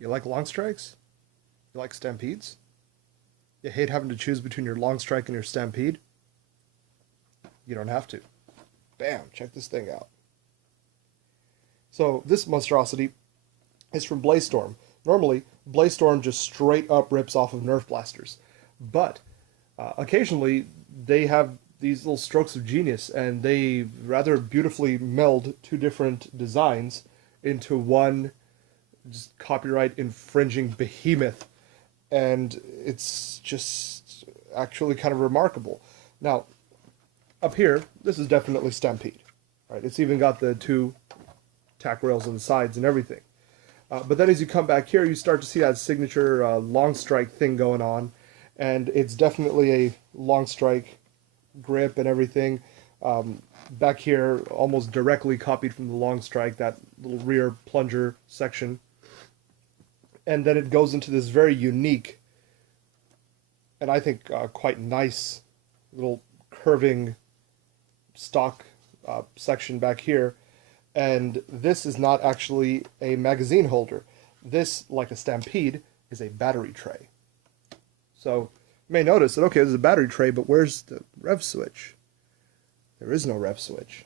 You like Longstrikes? You like Stampedes? You hate having to choose between your Longstrike and your Stampede? You don't have to. Bam, check this thing out. So this monstrosity is from Blaze-Storm. Normally, Blaze-Storm just straight up rips off of Nerf blasters. But occasionally they have these little strokes of genius, and they rather beautifully meld two different designs into one just copyright infringing behemoth, and it's just actually kind of remarkable. Now, up here, this is definitely Stampede, right? It's even got the two tack rails on the sides and everything. But then as you come back here, you start to see that signature Longstrike thing going on, and it's definitely a Longstrike grip and everything. Back here, almost directly copied from the Longstrike, that little rear plunger section. And then it goes into this very unique, and I think quite nice, little curving stock section back here. And this is not actually a magazine holder. This, like a Stampede, is a battery tray. So you may notice that, okay, there's a battery tray, but where's the rev switch? There is no rev switch.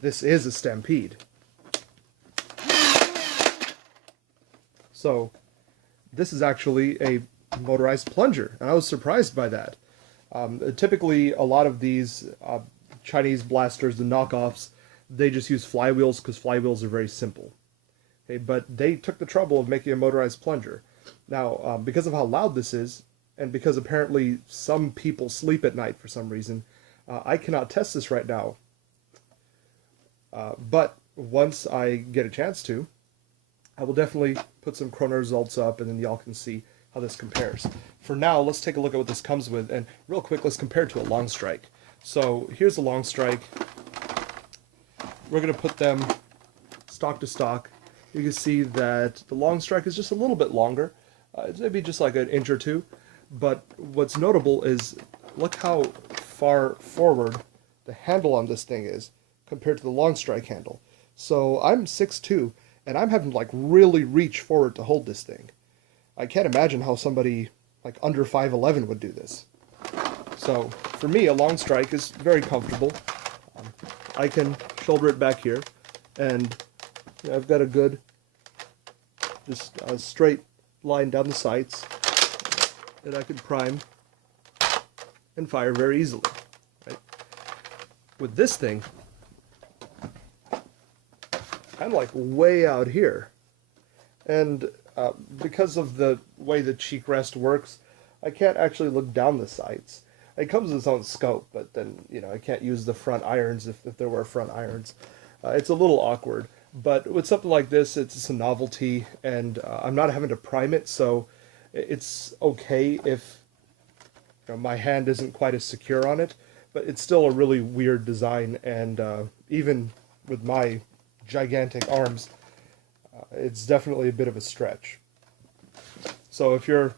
This is a Stampede. So this is actually a motorized plunger, and I was surprised by that. Typically, a lot of these Chinese blasters, the knockoffs, they just use flywheels because flywheels are very simple. Okay, but they took the trouble of making a motorized plunger. Now, because of how loud this is, and because apparently some people sleep at night for some reason, I cannot test this right now. But once I get a chance to, I will definitely put some Corona results up, and then y'all can see how this compares. For now, let's take a look at what this comes with, and real quick, let's compare it to a Longstrike. So here's the Longstrike. We're going to put them stock to stock. You can see that the Longstrike is just a little bit longer. It's maybe just like an inch or two. But what's notable is look how far forward the handle on this thing is compared to the Longstrike handle. So I'm 6'2", and I'm having to like really reach forward to hold this thing. I can't imagine how somebody like under 5'11" would do this. So for me, a Longstrike is very comfortable. I can shoulder it back here, and you know, I've got a good, just a straight line down the sights that I can prime and fire very easily. Right? With this thing, I'm like way out here, and because of the way the cheek rest works, I can't actually look down the sights. It comes with its own scope, but then, you know, I can't use the front irons if there were front irons. It's a little awkward, but with something like this, it's a novelty, and I'm not having to prime it, so it's okay if, you know, my hand isn't quite as secure on it, but it's still a really weird design, and even with my gigantic arms, it's definitely a bit of a stretch. So if you're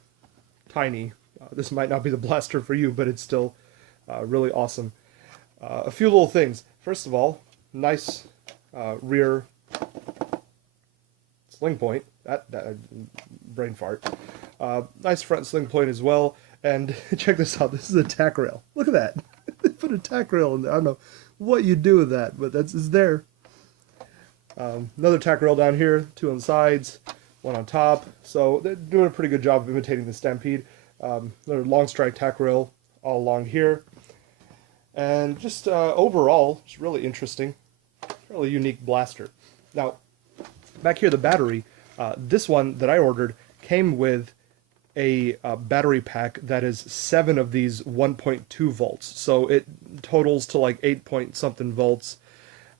tiny, this might not be the blaster for you, but it's still really awesome. A few little things. First of all, nice rear sling point. That brain fart. Nice front sling point as well. And check this out. This is a tack rail. Look at that. They put a tack rail in there. I don't know what you do with that, but it's there. Another tack rail down here. Two on the sides, one on top. So they're doing a pretty good job of imitating the Stampede. Another Longstrike tack rail all along here, and just overall, it's really interesting, really unique blaster. Now, back here, the battery. This one that I ordered came with a battery pack that is 7 of these 1.2 volts, so it totals to like 8 point something volts,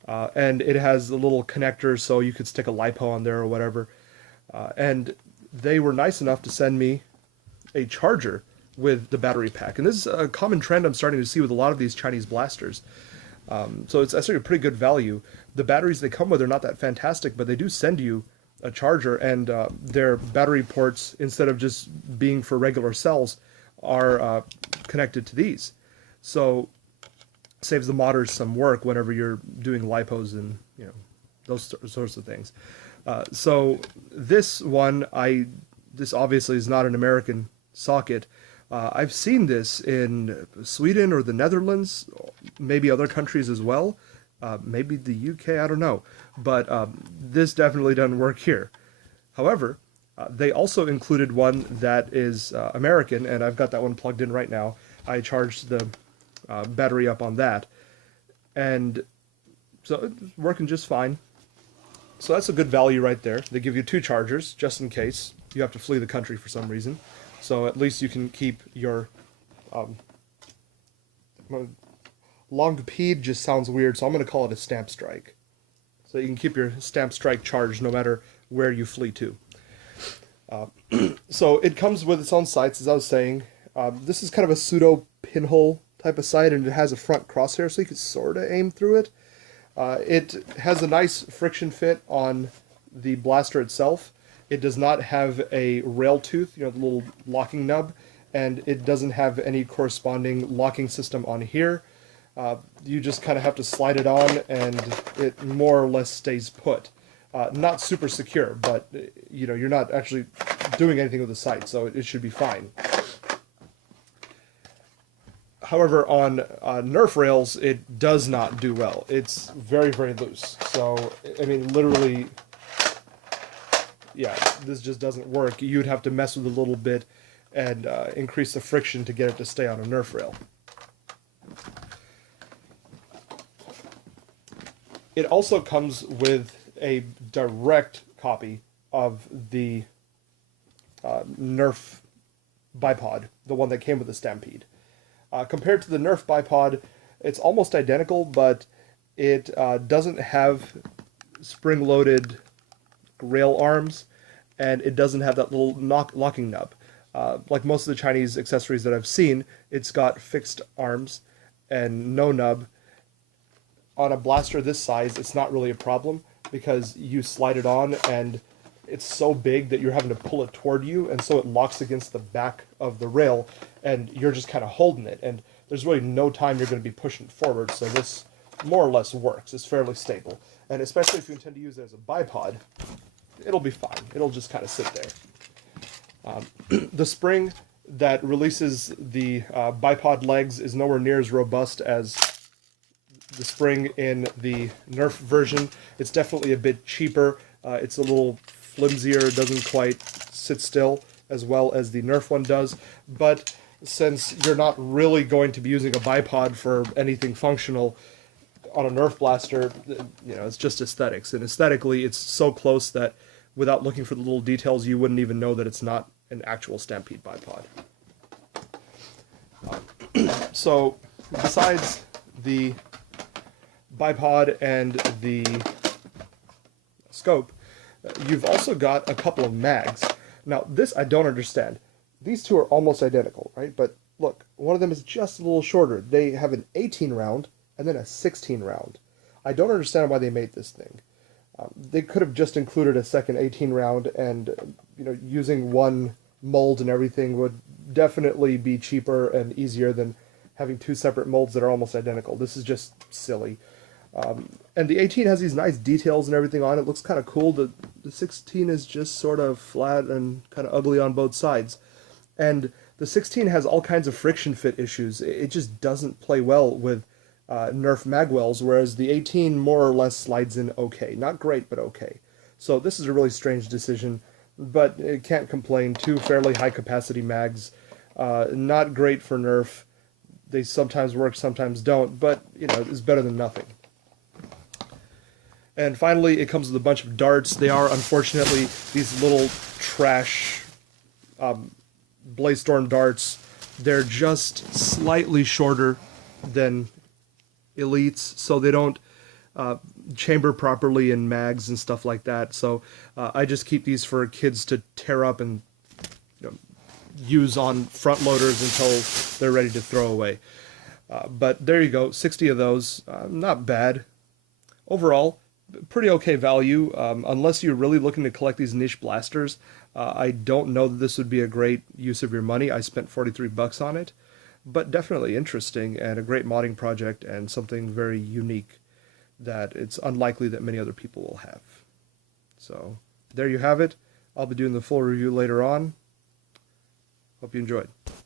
and it has a little connector so you could stick a LiPo on there or whatever. And they were nice enough to send me a charger with the battery pack, and this is a common trend I'm starting to see with a lot of these Chinese blasters. So it's actually a pretty good value. The batteries they come with are not that fantastic, but they do send you a charger, and their battery ports, instead of just being for regular cells, are connected to these. So saves the modders some work whenever you're doing lipos and, you know, those sorts of things. So this one, this obviously is not an American socket. I've seen this in Sweden or the Netherlands, maybe other countries as well, maybe the UK, I don't know. But this definitely doesn't work here. However, they also included one that is American, and I've got that one plugged in right now. I charged the battery up on that, and so it's working just fine. So that's a good value right there. They give you 2 chargers, just in case you have to flee the country for some reason. So at least you can keep your... Longpede just sounds weird, so I'm going to call it a Stampstrike. So you can keep your Stampstrike charged no matter where you flee to. So it comes with its own sights, as I was saying. This is kind of a pseudo pinhole type of sight, and it has a front crosshair, so you can sort of aim through it. It has a nice friction fit on the blaster itself. It does not have a rail tooth, the little locking nub, and it doesn't have any corresponding locking system on here. You just kind of have to slide it on, and it more or less stays put. Not super secure, but you're not actually doing anything with the sight, so it should be fine. However, on Nerf rails, it does not do well. It's very, very loose. So, I mean, literally, yeah, this just doesn't work. You'd have to mess with it a little bit and increase the friction to get it to stay on a Nerf rail. It also comes with a direct copy of the Nerf bipod, the one that came with the Stampede. Compared to the Nerf bipod, it's almost identical, but it doesn't have spring-loaded rail arms, and it doesn't have that little locking nub. Like most of the Chinese accessories that I've seen, it's got fixed arms and no nub. On a blaster this size, it's not really a problem because you slide it on and it's so big that you're having to pull it toward you, and so it locks against the back of the rail, and you're just kind of holding it, and there's really no time you're going to be pushing it forward, so this more or less works. It's fairly stable, and especially if you intend to use it as a bipod, it'll be fine. It'll just kind of sit there. The spring that releases the bipod legs is nowhere near as robust as the spring in the Nerf version. It's definitely a bit cheaper. It's a little flimsier, doesn't quite sit still as well as the Nerf one does, but since you're not really going to be using a bipod for anything functional on a Nerf blaster, it's just aesthetics, and aesthetically it's so close that without looking for the little details you wouldn't even know that it's not an actual Stampede bipod. So besides the bipod and the scope, you've also got a couple of mags. Now, this I don't understand. These two are almost identical, right? But look, one of them is just a little shorter. They have an 18 round and then a 16 round. I don't understand why they made this thing. They could have just included a second 18 round, and using one mold and everything would definitely be cheaper and easier than having 2 separate molds that are almost identical. This is just silly. And the 18 has these nice details and everything on it. It looks kind of cool. The 16 is just sort of flat and kind of ugly on both sides. And the 16 has all kinds of friction fit issues. It just doesn't play well with Nerf magwells, whereas the 18 more or less slides in okay. Not great, but okay. So this is a really strange decision, but it can't complain. 2 fairly high capacity mags. Not great for Nerf. They sometimes work, sometimes don't, but it's better than nothing. And finally, it comes with a bunch of darts. They are, unfortunately, these little trash Blaze-Storm darts. They're just slightly shorter than Elites, so they don't chamber properly in mags and stuff like that. So I just keep these for kids to tear up and use on front loaders until they're ready to throw away. But there you go, 60 of those. Not bad. Overall, pretty okay value. Unless you're really looking to collect these niche blasters, I don't know that this would be a great use of your money. I spent 43 bucks on it, but definitely interesting and a great modding project and something very unique that it's unlikely that many other people will have. So there you have it. I'll be doing the full review later on. Hope you enjoyed.